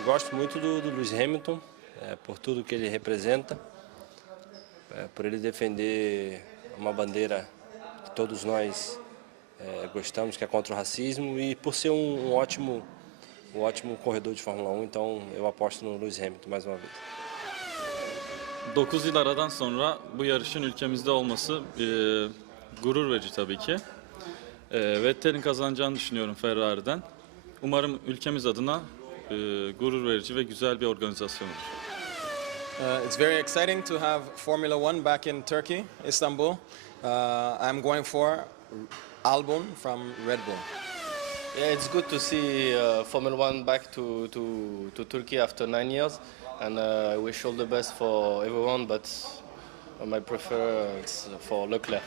Eu gosto muito do, do Lewis Hamilton, é, por tudo que ele representa, é, por ele defender uma bandeira que todos nós é, gostamos, que é contra o racismo, e por ser um, um ótimo, um ótimo corredor de Fórmula 1, então eu aposto no Lewis Hamilton mais uma vez. 9 yıl aradan sonra bu yarışın ülkemizde olması e, gurur verici tabii ki. E, Vettel'in kazanacağını düşünüyorum Ferrari'den. Umarım ülkemiz adına e, gurur verici ve güzel bir organizasyon olur. Uh, it's very exciting to have Formula One back in Turkey, Istanbul. Uh, I'm going for Albon from Red Bull. Yeah, it's good to see uh, Formula One back to, to, to Turkey after nine years, and uh, I wish all the best for everyone. But I might prefer for Leclerc.